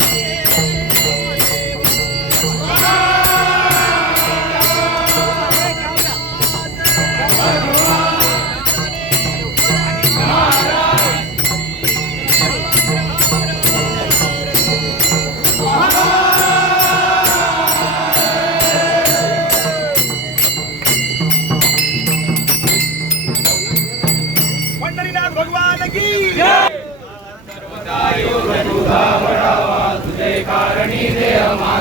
Yeah.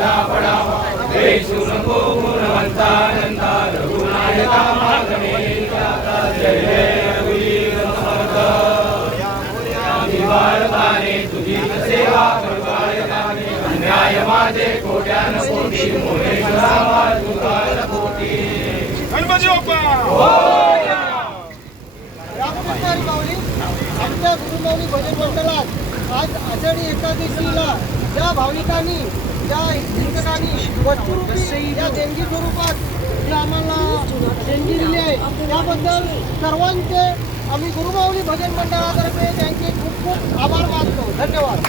सदा पडावा देशू नको रघुनायका मागणे जय जय रघुवीर समर्थ तुझी सेवा करू बाळकाने अन्याय माझे कोट्यान कोटी कोटी माऊली आमच्या गुरुमाऊली भजन मंडळात आज आषाढी एकादशीला ज्या भाविकांनी ज्या हिंदकांनी वस्तुरूपी या देणगी स्वरूपात जे आम्हाला देणगी दिली आहे त्याबद्दल सर्वांचे आम्ही गुरुमाऊली भजन मंडळातर्फे त्यांचे खूप खूप आभार मानतो धन्यवाद.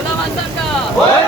浦和さ